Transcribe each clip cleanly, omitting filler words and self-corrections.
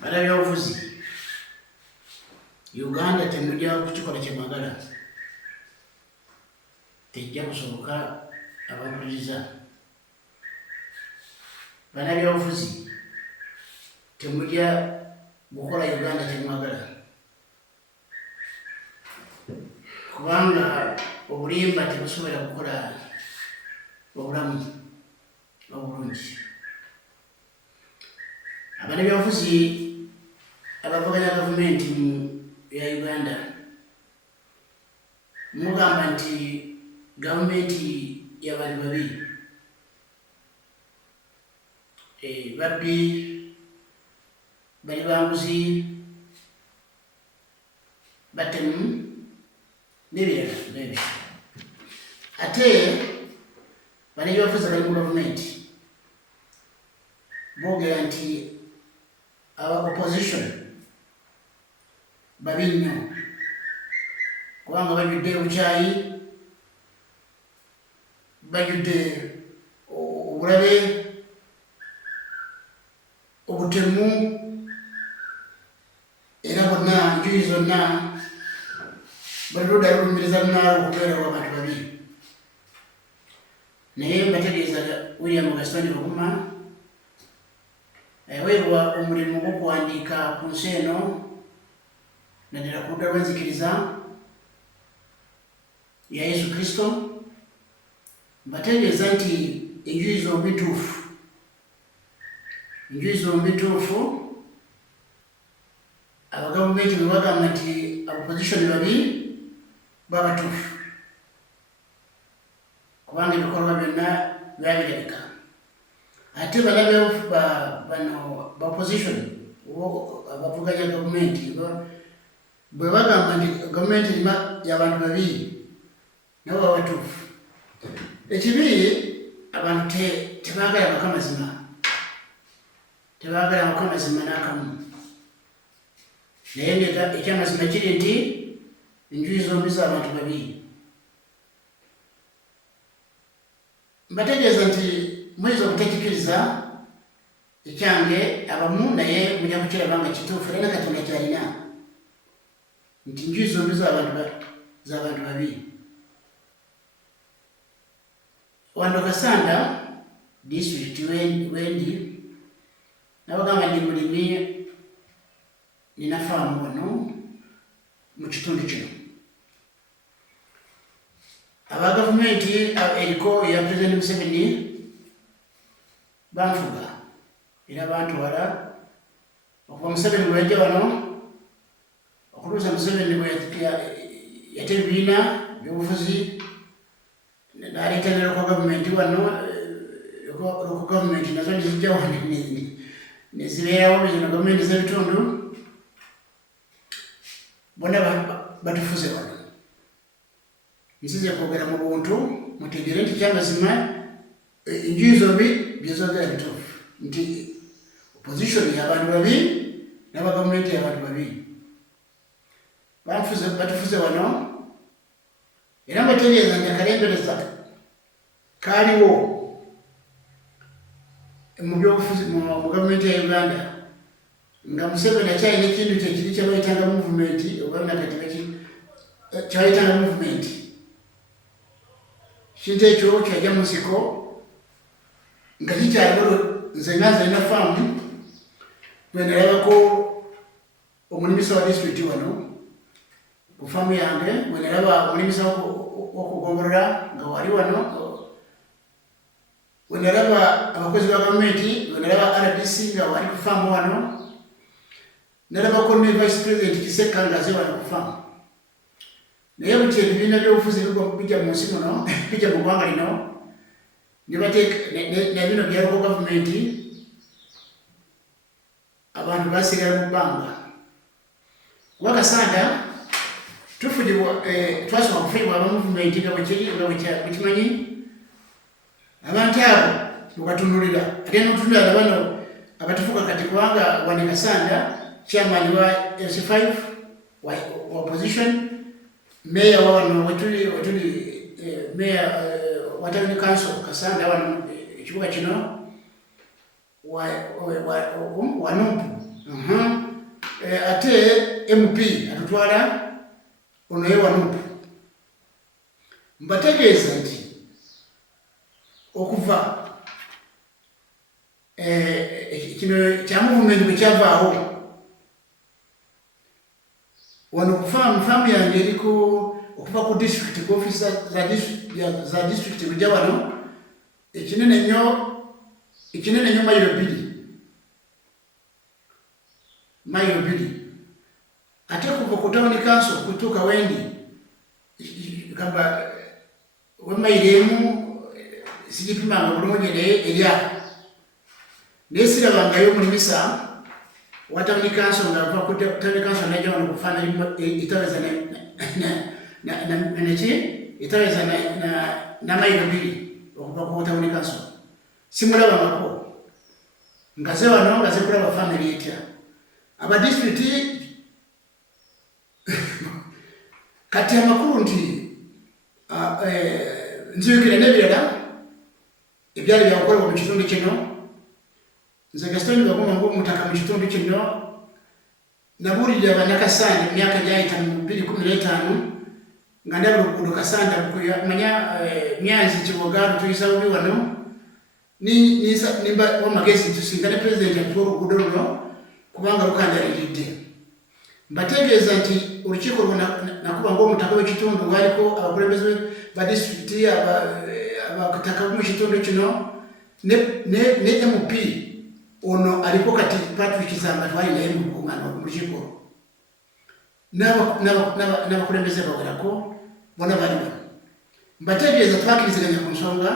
Bannabyabufuzi, Uganda temujja kukikola kye mwagala, tejja kusoboka abampuliriza. Bannabyabufuzi, temujja kukola Uganda kye mwagala, kubanga obulimba tebusobola kukola obulamu obulungi. Bannabyabufuzi abavuganya gavumenti ya Uganda mugamba nti gavumenti y'abantu babiri, babbi, bali bambuzi, batemu n'ebirala bebyo. Ate bannabyabufuzi abali mu gavumenti boogera nti aba opposition babi nnyo kubanga bajjudde obukyayi, bajjudde obulabe, obutemu, era bonna njuyi zonna buli ludda lulumiriza lunaala okubeera w'abantu babiri. Naye mbategeeza William Gaston Baguma yaweebwa omulimu gw'okuwandiika ku nsi eno naddala ku ludda lw'enzikiriza ya Yesu Kristo. Mbategeeza nti enjuyi zombi ntuufu, abagavumenti bwe bagamba nti opposition babi baba batuufu, kubanga ebikolwa byonna byabirabika. Ate bano ba opposition abavuganya gavumenti bwe bagamba nti gavumenti y'abantu babiri nabo baba batuufu. Ekibi abantu tebaagala maka mazima, tebaagala maka mazima n'akamu. Naye ekyamazima kiri nti enjuyi zombi z'abantu babiri. Mbategeeza nti muyinza obutakikiriza ekyange abamu, naye mujja kukiraba nga kituufu era ne Katonda kyalina nti enjuyi zombi z'abantu babiri. Wano Kasanda district wendi nabagamba ndi mulimi, nina faamu wano mu kitundu kino. Aba gavumenti eriko eya President Museveni banfuga era bantwala okuva Museveni bwe yajja wano okuluusa Museveni bwe yate ebibiina by'obufuzi n'aleeta ne local gavumenti wano. Local gavumenti nazo nezijjawo nezibeerawo, zino gavumenti z'ebitundu bonna batufuze wano. Nsize kwogera mu buntu mutegere nti kyamazima enjuyi zombi byezogera bituufu nti opposition y'abantu babiri n'abagavumenti y'abantu babiri batufuze wano. Era mbategeeza nti akalembereza kaaliwo mu byobufuzi mu gavumenti ya Uganda nga Museveni akyalina ekintu kyekiri kyebayitanga movement, oba nakati kyebayitanga movement. Ekintu ekyo kyajja mu nsiko nga kikyaliwo. Nze nga nzalina faamu bwe nalabako omulimisa wa district wano ku faamu yange, bwe nalaba omulimisa w'okugongolola nga wali wano, bwe nalaba abakozi ba gavumenti, bwe nalaba RDC nga wali ku faamu wano, nalabako ne Vice President Kiseka ng'aze wano ku faamu. Naye buti ebibiina by'obufuzi bijja mu nsi muno, bijja mu ggwanga lino ne bino bya local gavumenti, abantu basigala mu bbanga. Kuba Kasanda twasoma kufuyibwa aba movement nga bwekimanyi, abantu abo bwebatunulira ate n'otunulira na bano abatufuga kati, kubanga wane Kasanda chairman wa S5 wa opposition, mayor wa wano wetuli mayor wa Town Council Kasanda wano ekibuga kino wa Numpu MP atutwala ono yewa Nuupu. Mbategeeza nti okuva kino kya movement bwe kyavaawo wano kufaamu yange eriko okuva ku district officer za district kujja wano ekinene nnyo mayiro 2 ate kuva ku town council kutuuka wendi gamba wemayiro emu sigipimanga bulungi naye erya naye sirabangayo mulimisa wa town council nga ava ku town council najja wano kufaanana etaweza etaweza namayiro 2 okuva ku town council simulabangako ngaze wano ngaze kulaba family etya aba district kati amakulu nti nziyukira n'ebirala ebyali byakukolebwa mu kitundu kino. Nze Gaston Baguma ng'omutaka mu kitundu kino nabuulirira Bannakasanda emyaka gyayita mu 2015 nga ndaba oluguudo Kasanda manya Myanzi Kiboga tuyisa bubi wano nimba wamagezi tusinga ne pulezidenti atuwa oluguudo luno kubanga lukanjaliridde. Mbategeeza nti olukiiko nakuba ng'omutaka w'ekitundu ng'aliko abakulembeze ba disitulikiti abakataka mu kitundu kino ne MP ono aliko kati Patrick Samba twali naye mu kuŋŋaano mu lukiiko n'abakulembeze bawerako bona bali wano. Mbategeeza twakiriziganya ku nsonga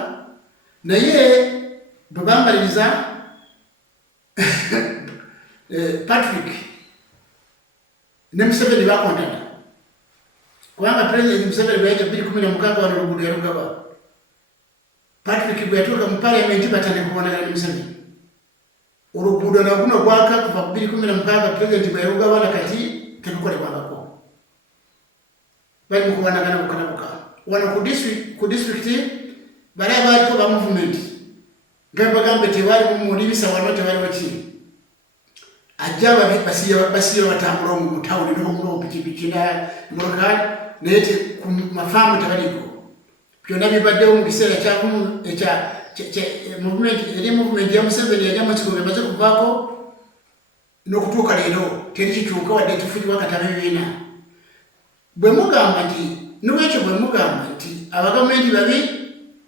naye bwe bambaliriza Patrick ne Museveni bakontana kubanga President Museveni bwe yajja 2016 wano oluguudo yalugaba. Patrick bwe yatuuka mu Parliament batandika kubonagana ne Museveni. Oluguudo naguno gwaka kuva ku 2016 President bwe yalugaba nakati tegukolebwangako. Bali mu kubonagana bukanabuka wano ku district bali abaliko ba movement nga bagamba tewali mumulibisa wano tewaliwo ki ajja basiya batambula mu tawuni n'obupikipiki n'emolokali naye ku mafaamu tebaliko. Byonna bibaddewo mu kiseera kyakumu movement ya Museveni yajja mu kigo emaze kuvaako n'okutuuka leero teri kikyuka wadde tufunyibwa kataba ebibiina. Bwe mugamba nti n'olwekyo bwe mugamba nti abagavumenti babi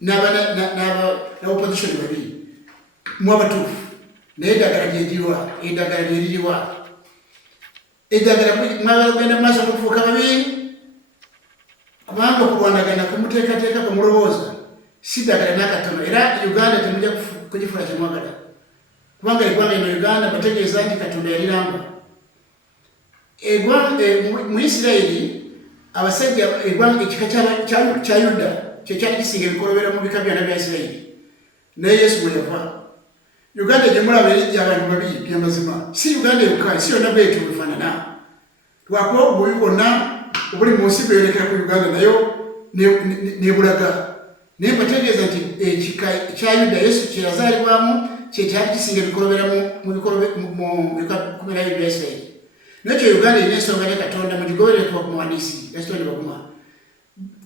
n'opposition babi mu abatuufu naye eddagala lyeririwa eddagala mwagala kugenda maaso mukufuuka babi kubanga okulwanagana kumuteekateeka kumulowooza si ddagala n'akatono era Uganda temujja kugifuula kyemwagala kubanga eggwanga ino Uganda bategeeza nti Katonda yaliramba. Mu Isirayiri abasajja ekika kya Yuda kyekyali kisinga ebikolobera mu bika byonna bya Isirayiri naye Yesu bwe yava. Uganda gye mulaba y'abantu babi by'amazima si Uganda yokka si yonna bwetyo bwefaanana. Lwakuba obubi bwonna obuli mu nsi bweyorekera ku Uganda nayo nebulaga naye mbategeeza nti ekika kya Yuda Yesu kye yazaalibwamu kyekyali kisinga ebikolobera mu bika 12 bya Isirayiri. Nakyo Uganda erina ensonga ne Katonda mugigoberere kuba ku muwandiisi Gaston Baguma.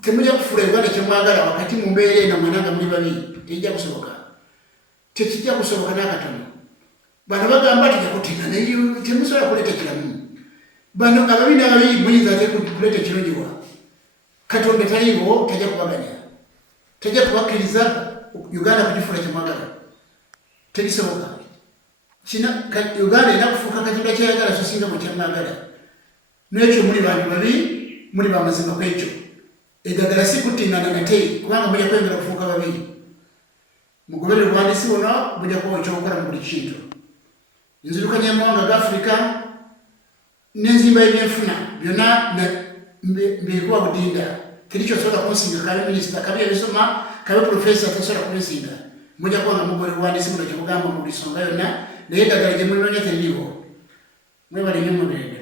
Temujja kufuula Uganda kyemwagala wakati mu mbeera eno mwena nga muli babi tejja kusoboka. Tekijja kusoboka n'akatono. Bano bagamba tujja kutinda naye temusobola kuleeta kiramu. Bano ababi n'ababi muyinza ate kuleeta kirungiwa. Katonda taliiwo tajja kubaganya. Tajja kubakkiriza Uganda kugifuula kyemwagala. Terisoboka. Uganda erina kufuuka Katonda kyayagala so singa bwe kyemwagala. N'ekyo muli bantu babi muli bamazima ku ekyo. Eddagala si kutingana nate kubanga mujja kwengera okufuuka babiri. Mugoberere obuwandiisi buno bujja kuba ekyokukola mu buli kintu. Enzirukanya y'amawanga ga Africa n'enzimba y'ebyenfuna byonna mbikuwa budinda. Teri kyosobola kunsinga kabe minisita kabe ebisoma kabe profesa tasobola kubinsinga. Mujja kuba nga mugoberere obuwandiisi buno kyemugamba mu buli nsonga yonna naye eddagala gye mulinonya teririiwo. Mwebale nnyo mubeere.